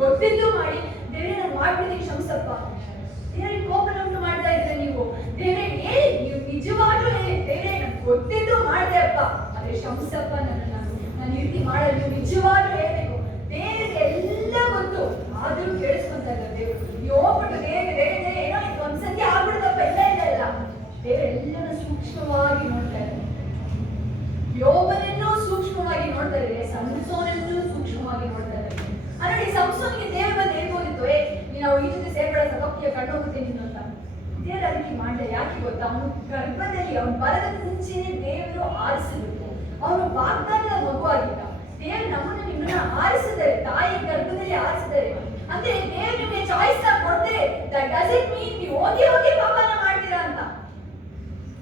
ಗೊತ್ತಿದ್ದು ಮಾಡಿ ದೇವರೇ ನಾನು ಮಾಡ್ಬಿಡ್ತೀನಿ ಕ್ಷಮಿಸಪ್ಪ. ದೇವರಿಗೆ ಕೋಪನ ಉಂಟು ಮಾಡ್ತಾ ಇದ್ರೆ ನೀವು ದೇವರೇ ಹೇಳಿ, ನೀವು ನಿಜವಾಗ್ಲೂ ಹೇಳಿ ದೇವರೇ ನಾನು ಗೊತ್ತಿದ್ದು ಮಾಡಿದೆ ಅಪ್ಪ, ಆದ್ರೆ ಕ್ಷಮಿಸಪ್ಪ, ನಾನು ಈ ರೀತಿ ಮಾಡಲು ನೀವು ನಿಜವಾಗ್ಲೂ ಹೇಳ್ಬೇಕು. ದೇವರಿಗೆ ಎಲ್ಲ ಗೊತ್ತು, ಆದ್ರೂ ಕೇಳಿಸ್ಕೊಂತ ಇಲ್ಲ ದೇವರು. ನೀವು ಹೋಗ್ಬಿಟ್ಟು ದೇವರೇ ಏನೋ ಒಂದ್ಸತಿ ಆಗ್ಬಿಡ್ತಪ್ಪ, ಇಲ್ಲ ದೇವರೆಲ್ಲನ ಸೂಕ್ಷ್ಮವಾಗಿ ನೋಡ್ತಾ ಇದ್ದಾರೆ. ಯೋಬನನ್ನೂ ಸೂಕ್ಷ್ಮವಾಗಿ ನೋಡ್ತಾ ಇದ್ದಾರೆ, ಸಂಸೋನನ್ನೂ ಸೂಕ್ಷ್ಮವಾಗಿ ನೋಡ್ತಾ ಇದ್ದಾರೆ. ನೋಡಿ, ಸಂಸೋನಿಗೆ ದೇವರು ಬಂದು ಹೇಳ್ಬೋದಿತ್ತು, ನೀನು ಈ ಜೊತೆ ಸೇರ್ಬೇಡ, ಸಭಕ್ತಿಯ ಕಣ್ಣು ಹೋಗ್ತೀನಿ ನೀನು ಅಂತ. ದೇವರು ಅದಕ್ಕೆ ಮಾಡಿದೆ. ಯಾಕೆ ಗೊತ್ತಾ? ಅವನು ಗರ್ಭದಲ್ಲಿ ಅವನು ಬರದ ಮುಂಚೆನೆ ದೇವರು ಆರಿಸಿಬಿಟ್ಟು ಅವನು ವಾಗ್ದಾನದ ಮಗು ಆಗಿದ್ದ. ದೇವರು ನಮ್ಮನ್ನು ನಿಮ್ಮನ್ನ ಆರಿಸಿದ್ದಾರೆ, ತಾಯಿ ಗರ್ಭದಲ್ಲಿ ಆರಿಸಿದ್ದಾರೆ. ಅಂದ್ರೆ ದೇವರು ನಿಮಗೆ ಚಾಯ್ಸ್ ಕೊಡ್ತಾರೆ. ದಟ್ ಡಸಂಟ್ ಮೀನ್ ನೀವು ಹೋಗಿ ಪಾಪನ ಮಾಡ್ತೀರಾ ಅಂತ.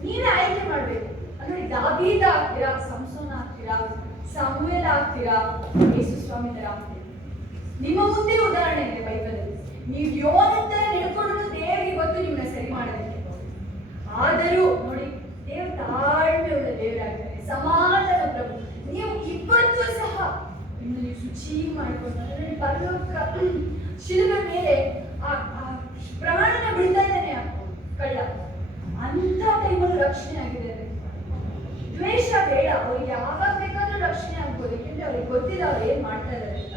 ನೀವೇ ಆಯ್ಕೆ ಮಾಡ್ಬೇಕು. ಅಂದ್ರೆ ದಾವೀದ ಆಗ್ತೀರಾ, ಸಂಸೋನ ಆಗ್ತೀರಾ, ಸಮುವೇಲ ಆಗ್ತೀರಾ, ಯೇಸು ಸ್ವಾಮಿ ತರ ಆಗ್ತೀರಾ. ನಿಮ್ಮ ಮುಂದೆ ಉದಾಹರಣೆ ಇದೆ ಬೈಬಲಲ್ಲಿ. ನೀವು ಯೋನಂತ ನಡ್ಕೊಂಡು ದೇವರಿಗೆ ಗೊತ್ತು ನಿಮ್ಮನ್ನ ಸರಿ ಮಾಡೋದಕ್ಕೆ. ಆದರೂ ನೋಡಿ, ದೇವರು ತಾಳ್ಮೆ ಉಳ್ಳ ದೇವರಾಗ್ತಾರೆ, ಸಮಾಧಾನ ಪ್ರಭು. ನೀವು ಇವತ್ತು ಸಹ ನಿಮ್ಮನ್ನು ನೀವು ಶುಚಿ ಮಾಡಿಕೊಂಡು ಪರಲೋಕ ಶಿಲುಬೆ ಮೇಲೆ ಆ ಪ್ರಾಣನ ಬಿಡ್ತಾ ಇದ್ದಾನೆ ಕಳ್ಳ. ಅಂತ ಟೈಮಲ್ಲಿ ರಕ್ಷಣೆ ಆಗಿದ್ದಾರೆ. ದ್ವೇಷ ಬೇಡ, ಅವ್ರಿಗೆ ಯಾವಾಗ ಬೇಕಾದ್ರೂ ರಕ್ಷಣೆ ಆಗ್ಬೋದು. ಯಾಕೆಂದ್ರೆ ಅವ್ರಿಗೆ ಗೊತ್ತಿಲ್ಲ ಅವ್ರು ಏನ್ ಮಾಡ್ತಾ ಇದ್ದಾರೆ ಅಂತ.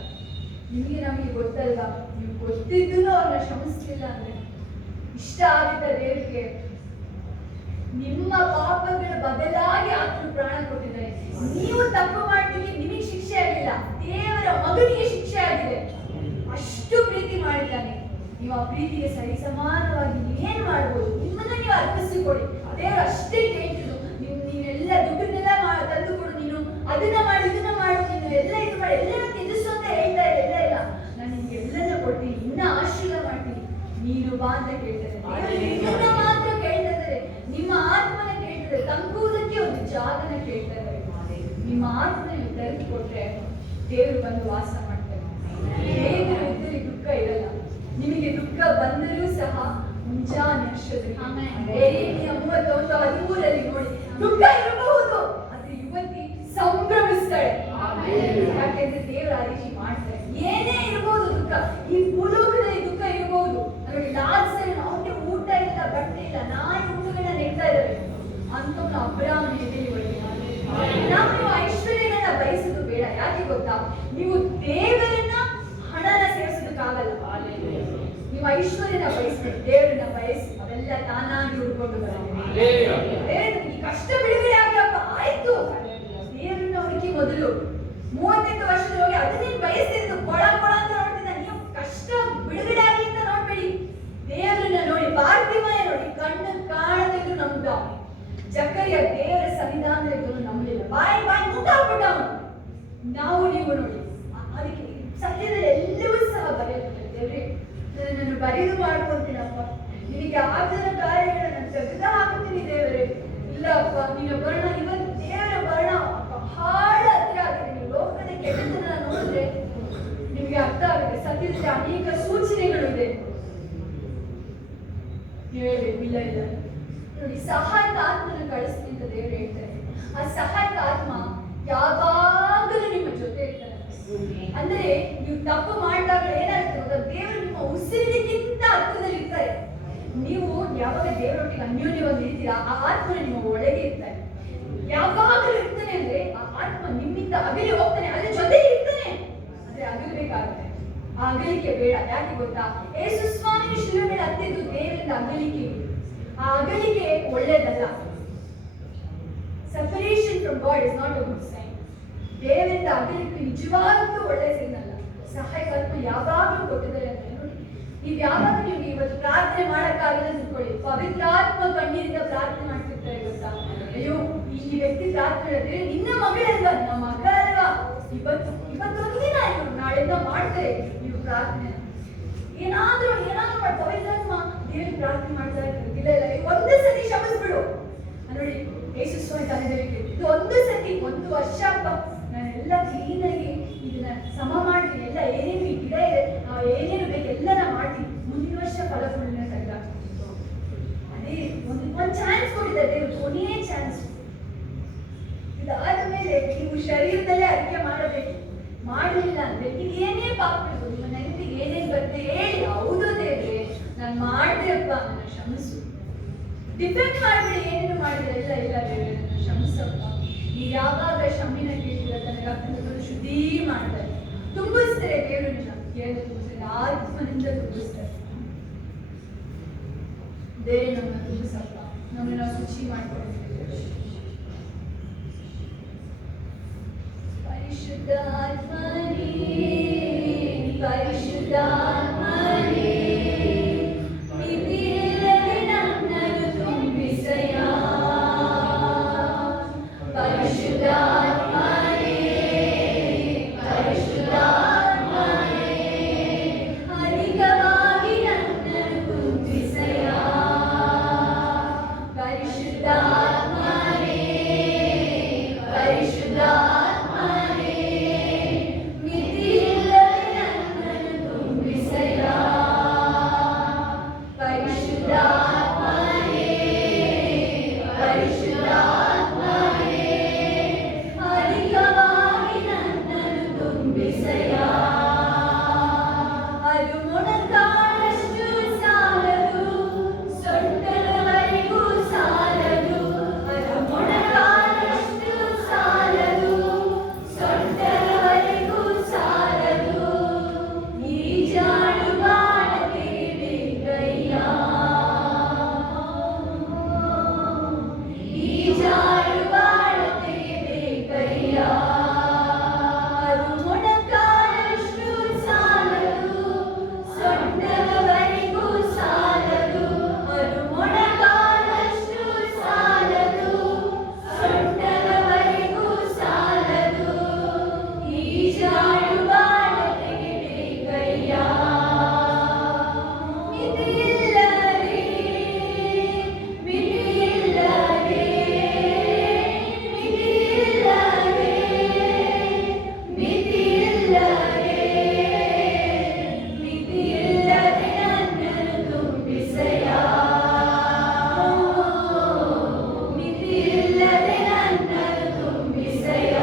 ನಿಮಗೆ ನಮಗೆ ಗೊತ್ತಲ್ವಾ? ನೀವು ಗೊತ್ತಿದ್ದು ಅವ್ರನ್ನ ಕ್ಷಮಿಸ್ಲಿಲ್ಲ ಅಂದ್ರೆ ಇಷ್ಟ ಆಗುತ್ತೆ ದೇವರಿಗೆ. ನಿಮ್ಮ ಪಾಪಗಳ ಬದಲಾಗಿ ಆತನು ಪ್ರಾಣ ಕೊಟ್ಟಿದ್ದಾರೆ. ನೀವು ತಪ್ಪು ಮಾಡ್ತೀವಿ, ನಿಮಗೆ ಶಿಕ್ಷೆ ಆಗಿಲ್ಲ, ದೇವರ ಮಗನಿಗೆ ಶಿಕ್ಷೆ ಆಗಿದೆ. ಅಷ್ಟು ಪ್ರೀತಿ ಮಾಡಿದ್ದಾನೆ. ನೀವು ಆ ಪ್ರೀತಿಗೆ ಸರಿ ಸಮಾನವಾಗಿ ನೀವೇನ್ ಮಾಡ್ಬೋದು, ನಿಮ್ಮನ್ನ ನೀವು ಅರ್ಪಿಸಿಕೊಡಿ. ದೇವರು ಅಷ್ಟೇ ಕೇಳ್ತಿದ್ದು. ನೀವೆಲ್ಲ ದುಡ್ಡನ್ನೆಲ್ಲ ತಂದುಕೊಡು, ನೀನು ಅದನ್ನ ಮಾಡು, ಇದನ್ನ ಮಾಡು, ನೀನು ಎಲ್ಲ ಇದು ಮಾಡಿ, ಎಲ್ಲ ತ್ಯಜಿಸು ಅಂತ ಹೇಳ್ತಾ ಇಲ್ಲ. ನಾನು ನಿಮ್ಗೆ ಎಲ್ಲನ ಕೊಡ್ತೀನಿ, ಇನ್ನ ಆಶೀರ್ವಾದ ಮಾಡ್ತೀನಿ, ನೀನು ಬಾ ಅಂತ ಕೇಳ್ತಾರೆ. ನಿಮ್ಮನ್ನ ಮಾತ್ರ ಕೇಳ್ತಾ ಇದ್ದಾರೆ, ನಿಮ್ಮ ಆತ್ಮನ ಕೇಳ್ತಾರೆ, ತಂಗುವುದಕ್ಕೆ ಒಂದು ಜಾಗನ ಕೇಳ್ತಾ ಇದ್ದಾರೆ. ನಿಮ್ಮ ಆತ್ಮನ ನೀವು ತೆರೆದು ಕೊಟ್ರೆ ದೇವರು ಬಂದು ವಾಸ ಮಾಡ್ತಾರೆ. ದೇವರು ಇದ್ದಲ್ಲಿ ದುಃಖ ಇರಲ್ಲ. ನಿಮಗೆ ದುಃಖ ಬಂದರೂ ಸಹ ಮುಂಜಾನೆ ಅಷ್ಟರಲ್ಲಿ 31:13 ನೋಡಿ, ದುಃಖ ಇರಬಹುದು, ಆದ್ರೆ ಯುವತಿ ಸಂಭ್ರಮಿಸ್ತಾಳೆ. ಯಾಕೆಂದ್ರೆ ದೇವರು ಆ ರೀತಿ ಮಾಡ್ತಾರೆ. ಏನೇ ಇರಬಹುದು ದುಃಖ, ಈ ಭೂಲೋಕದಲ್ಲಿ ದುಃಖ ಇರಬಹುದು. ನೋಡಿ, ಲಾಜರ್ ಅವನಿಗೆ ಊಟ ಇಲ್ಲ, ಬಟ್ಟೆ ಇಲ್ಲ, ನಾಯಿ ಹುಟ್ಟುಗಳನ್ನ ನೆಡ್ತಾ ಇದ್ದಾರೆ. ಅಂತ ಅಬ್ರಾಹ್ಮಣ ಎದೆಯಲ್ಲಿ ನಾವು ಐಶ್ವರ್ಯಗಳನ್ನ ಬಯಸೋದು ಬೇಡ. ಯಾಕೆ ಗೊತ್ತಾ? ನೀವು ದೇವರನ್ನ ಹಣನ ಸೇರಿಸೋದಕ್ಕಾಗಲ್ಲ. ನೀವು ಐಶ್ವರ್ಯನ ಬಯಸ್ಬೇಕು, ದೇವರನ್ನ ಬಯಸಿ, ಅವೆಲ್ಲ ತಾನಾಗಿ ಹುಡ್ಕೊಂಡು ಬರುತ್ತೆ. ಈ ಕಷ್ಟ ಬಿಡುಗಡೆ ಆಗಪ್ಪ, ಆಯ್ತು. ದೇವರನ್ನ ಹುಡುಕಿ ಮೊದಲು 38 ವರ್ಷದೊಳಗೆ ಅದನ್ನೇನು ಬಯಸ್ತಿದ್ದು ಕೊಳ ಅಂತ ನೋಡ್ತಿದ್ದ. ನೀವು ಕಷ್ಟ ಬಿಡುಗಡೆ ಆಗಲಿ ಅಂತ ನೋಡ್ಬೇಡಿ, ದೇವರನ್ನ ನೋಡಿ. ಪಾರ್ಥಿಮಯ ನೋಡಿ, ಕಣ್ಣು ಕಾಣದಿದ್ರು ನಂಬ್ದ. ಜಕರ್ಯ ದೇವರ ಸಂವಿಧಾನದಲ್ಲಿ ನಂಬಲಿಲ್ಲ, ಬಾಯಿ ಮುಟ್ಟಾಕ್ಬಿಟ್ಟ ಅವನು. ನಾವು ನೀವು ನೋಡಿ, ಅದಕ್ಕೆ ಸತ್ಯದಲ್ಲಿ ಎಲ್ಲವೂ ಸಹ ಬರೆಯಲ್ಪಟ್ಟಿದೆ. ದೇವ್ರೆ, ನಾನು ಬರೆದು ಮಾಡ್ಕೊಳ್ತೀನಪ್ಪ, ನಿನಗೆ ಆಗದ ಕಾರ್ಯಗಳನ್ನು ತೆಗೆದು ಹಾಕುತ್ತೀನಿ ದೇವರೇ. ಇಲ್ಲಪ್ಪ, ನಿನ್ನ ವರ್ಣ ಇವತ್ತು ದೇವರ ವರ್ಣ ಬಹಳ ಹತ್ತಿರ ಆಗಿದೆ. ನೀವು ಲೋಕದ ಕೆಟ್ಟತನ ನೋಡಿದ್ರೆ ನಿಮ್ಗೆ ಅರ್ಥ ಆಗುತ್ತೆ. ಸತ್ಯದಲ್ಲಿ ಅನೇಕ ಸೂಚನೆಗಳು ಇದೆ. ಹೇಳ್ಬೇಕು, ಇಲ್ಲ ನೋಡಿ, ಸಹಾಯಕ ಆತ್ಮನ ಕಳಿಸ್ತೀನಿ ಅಂತ ದೇವರು ಹೇಳ್ತಾರೆ. ಆ ಸಹಾಯಕ ಆತ್ಮ ಯಾವಾಗಲೂ ನಿಮ್ಮ ಜೊತೆ ಇರ್ತಾರೆ. ಅಂದ್ರೆ ನೀವು ತಪ್ಪು ಮಾಡಿದಾಗ ಏನಾಗ್ತದೆ, ದೇವರು ನಿಮ್ಮ ಉಸಿರಿಗಿಂತ ಹತ್ತಿರದಲ್ಲಿ ಇರ್ತಾರೆ. ನೀವು ಯಾವಾಗ ದೇವರೊಟ್ಟಿಗೆ ಅನ್ಯೋನ್ಯವಾಗಿ ಇರ್ತೀರಾ, ಆ ಆತ್ಮನ ನಿಮ್ಮ ಒಳಗೆ ಇರ್ತಾರೆ. ಯಾವಾಗಲೂ ಇರ್ತಾನೆ ಅಂದ್ರೆ ಆ ಆತ್ಮ ನಿಮ್ಮಿಂದ ಅಗಲಿ ಹೋಗ್ತಾನೆ, ಅದ್ರ ಜೊತೆ ಇರ್ತಾನೆ. ಆದ್ರೆ ಅಗಲಬೇಕಾಗುತ್ತೆ. ಆ ಅಗಲಿಕೆ ಬೇಡ. ಯಾಕೆ ಗೊತ್ತಾ? ಯೇಸು ಸ್ವಾಮಿ ಶಿಲುಬೆ ಮೇಲೆ ಹತ್ತಿದ್ದು ದೇವರಿಂದ ಅಗಲಿಕೆ. ಆ ಅಗಲಿಕೆ ಒಳ್ಳೆಯದಲ್ಲ. Separation from God is not a good sign. ದೇವರಿಂದ ಅಗಲಿಕೆ ನಿಜವಾಗ್ಲೂ ಒಳ್ಳೆಯ ಸೈನ್ ಅಲ್ಲ. ಸಹಾಯಕತ್ವ ಯಾವಾಗಲೂ ಕೊಟ್ಟಿದ್ದಾರೆ ಅಂತ ನೋಡಿ. ನೀವು ಯಾವಾಗ ನೀವು ಇವತ್ತು ಪ್ರಾರ್ಥನೆ ಮಾಡಕ್ಕಾಗಲ್ಲ ತಿಳ್ಕೊಳ್ಳಿ, ಪವಿತ್ರಾತ್ಮ ಕಣ್ಣೀರಿಂದ ಪ್ರಾರ್ಥನೆ ಮಾಡ್ತಿರ್ತಾರೆ. ಗೊತ್ತಾ? ಅಯ್ಯೋ, ಈ ವ್ಯಕ್ತಿ ಪ್ರಾರ್ಥನೆ ಮಾಡಿದ್ರೆ ನಿನ್ನ ಮಗಳಲ್ವಾ, ನಮ್ಮ ಮಗ ಅಲ್ವಾ, ಇವತ್ತೊಂದು ದಿನ ಆಯ್ತು, ನಾಳೆಯಿಂದ ಮಾಡ್ತಾರೆ ನೀವು ಪ್ರಾರ್ಥನೆ. ಏನಾದ್ರೂ ಮಾಡಿ ಪವಿತ್ರಾತ್ಮ ದೇವರಿಗೆ ಪ್ರಾರ್ಥನೆ ಮಾಡ್ತಾ ಇರ್ತಾರೆ. ಇಲ್ಲ ಒಂದೇ ಸತಿ ಕ್ಷಮಿಸ್ಬಿಡು ನೋಡಿ. ಯೇಸು ಸ್ವಾಮಿ ತಂದೆಗೆ ಇದು ಒಂದು ಸತಿ, 1 ವರ್ಷ ನಾನೆಲ್ಲ ಕ್ಲೀನಾಗಿ ಇದನ್ನ ಸಮ ಮಾಡ್ತೀನಿ, ಎಲ್ಲ ಏನೇನು ಗಿಡ ಇದೆ, ಏನೇನು ಬೇಕು ಎಲ್ಲ ಮಾಡ್ತೀನಿ, ಮುಂದಿನ ವರ್ಷ ಫಲಗಳನ್ನ ತೆಗೆದ. ಅದೇ ಒಂದು ಚಾನ್ಸ್ ಕೊಟ್ಟಿದ್ದಾರೆ ದೇವರು, ಕೊನೆಯ ಚಾನ್ಸ್. ಇದಾದ ಮೇಲೆ ನೀವು ಶರೀರದಲ್ಲೇ ಅರಿಕೆ ಮಾಡಬೇಕು. ಮಾಡಲಿಲ್ಲ ಅಂದ್ರೆ ನೀವು ಏನೇ ಪಾಪ ಇರ್ಬೋದು, ನಿಮ್ಮ ನೆನಪಿಗೆ ಅಂತ ಹೇಳಿ, ಹೌದು ದೇವ್ರೆ ನಾನು ಮಾಡ್ದೆಪ್ಪ, ನನ್ನ ಕ್ಷಮಿಸು. ಡಿಪೆಂಡ್ ಮಾಡ್ಬಿಡಿ, ಏನೇನು ಮಾಡಿದ್ರೆ ಇಲ್ಲ ಇಲ್ಲ ದೇವ್ರೆ ನನ್ನ ಕ್ಷಮಿಸಪ್ಪ. ನೀವು ಯಾವಾಗ ಕ್ಷಮಿನ ಕೇಳಿದ್ರೆ ತನ್ನ ರಕ್ತದ ಶುದ್ಧಿ ಮಾಡ್ತಾರೆ, ತುಂಬಿಸ್ತಾರೆ. ದೇವರು ಏನು ತುಂಬಿಸ್ತಾರೆ? ಆತ್ಮನಿಂದ ತುಂಬಿಸ್ತಾರೆ. ದೇವ್ರೆ ನಮ್ಮನ್ನ ತುಂಬಿಸಪ್ಪ, ನಮ್ಮನ್ನ ನಾವು ಶುಚಿ ಮಾಡ್ಕೊಳ್ತೀವಿ. ಪರಿಶುದ್ಧಾತ್ಮನೇ, ಪರಿಶುದ್ಧಾತ್ಮನೇ, ಮಿತಿಯಿಲ್ಲದೆ ನನ್ನನ್ನು ತುಂಬಿಸಯ್ಯ. ಪರಿಶುದ್ಧಾತ್ಮನೇ, ಪರಿಶುದ್ಧಾತ್ಮನೇ, ಅಧಿಕವಾಗಿ ನನ್ನನ್ನು ತುಂಬಿಸಯ್ಯ. ಪರಿಶುದ್ಧಾತ್ಮನೇ, ಪರಿಶುದ್ಧಾತ್ಮನೇ, ಮಿತಿಯಿಲ್ಲದೆ ನನ್ನನ್ನು ತುಂಬಿಸಯ್ಯ. ಪರಿಶುದ್ಧಾತ್ಮನೇ, ಪರಿಶುದ್ಧಾತ್ಮನೇ, ಅಧಿಕವಾಗಿ ನನ್ನನ್ನು ತುಂಬಿಸಯ್ಯ. ಅದು ಮೊಣಕಾಲಷ್ಟು ಸಾಲದು, ಸೊಂಟದವರೆಗೂ ಸಾಲದು. ಅದು ಮೊಣಕಾಲಷ್ಟು ಸಾಲದು, ಸೊಂಟದವರೆಗೂ ಸಾಲದು. ಈಜಾಡು ಬಾಳಕ್ಕೆ ಬೇಕಯ್ಯ, ಈಜಾಡು ಬಾಳಕ್ಕೆ ಬೇಕಯ್ಯ. ಅದು ಮೊಣಕಾಲಷ್ಟು ಸಾಲದು, ಸೊಂಟದವರೆಗೂ ಸಾಲದು. ಅದು ಮೊಣಕಾಲಷ್ಟು ಸಾಲದು, ಸೊಂಟದವರೆಗೂ ಸಾಲದು. ಈಜಾಡು ಬಾಳಕ್ಕೆ ಬೇಕಯ್ಯ. ಮಿತಿಯಿಲ್ಲದೆ, ಮಿತಿಯಿಲ್ಲದೆ, ಮಿತಿಯಿಲ್ಲದೆ, ಮಿತಿಯಿಲ್ಲದೆ, ಮಿತಿಯಿಲ್ಲದೆ ನನ್ನನ್ನು ತುಂಬಿಸಯ್ಯ. ಮಿತಿಯಿಲ್ಲದೆ ನನ್ನನ್ನು ತುಂಬಿಸಯ್ಯ.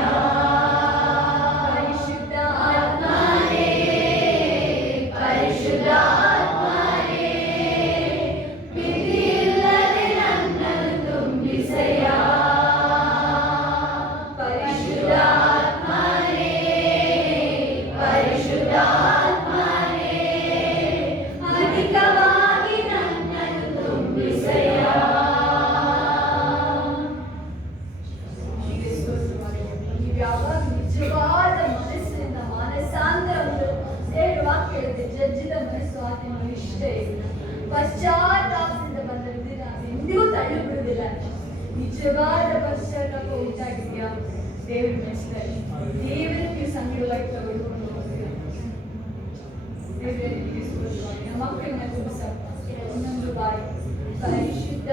ಪರಿಶುದ್ಧಾತ್ಮನೇ, ಪರಿಶುದ್ಧಾತ್ಮನೇ, ಮಿತಿಯಿಲ್ಲದೆ ನನ್ನನ್ನು ತುಂಬಿಸಯ್ಯ. ಪರಿಶುದ್ಧಾತ್ಮನೇ, ಪರಿಶುದ್ಧಾತ್ಮನೇ, ಅಧಿಕವಾಗಿ ನನ್ನನ್ನು ತುಂಬಿಸಯ್ಯ. ಹೀಗೆ ಸ್ತೋತ್ರವಾಗಲಿ. ನೀವು ಯಾವಾಗ ನಿಜವಾದ ಮನಸ್ಸಿನಿಂದ ಮಾನಸಾಂತರ ದೇವರ ವಾಕ್ಯ ಹೇಳುತ್ತೆ, ಜಜ್ಜಿದ ಮನಸ್ಸು ಆತನಿಗೆ ಇಷ್ಟ ಇಲ್ಲ. ಪಶ್ಚಾತ್ತಾಪದಿಂದ ಬಂದ ಹೃದಯ ಎಂದಿಗೂ ತಳ್ಳಿ ಬಿಡುವುದಿಲ್ಲ. ನಿಜವಾದ ಪಶ್ಚಾತ್ತಾಪ ಉಂಟಾಗಿದೆಯಾ? ದೇವರು ಮೆಚ್ಚಿದ್ದಾರೆ. ದೇವರು ನೀವು ಸಂಗಡವಾಗಿ ತಗೊಂಡು ಹೋಗ್ತೀರಾ. ದೇವರಿಗೆ ಸ್ತೋತ್ರವಾಗಲಿ. ನಮ್ಮ ಮಕ್ಕಳನ್ನ ತುಂಬಿಸಪ್ಪ. ಇನ್ನೊಂದು ಬಾರಿ ಪರಿಶುದ್ಧ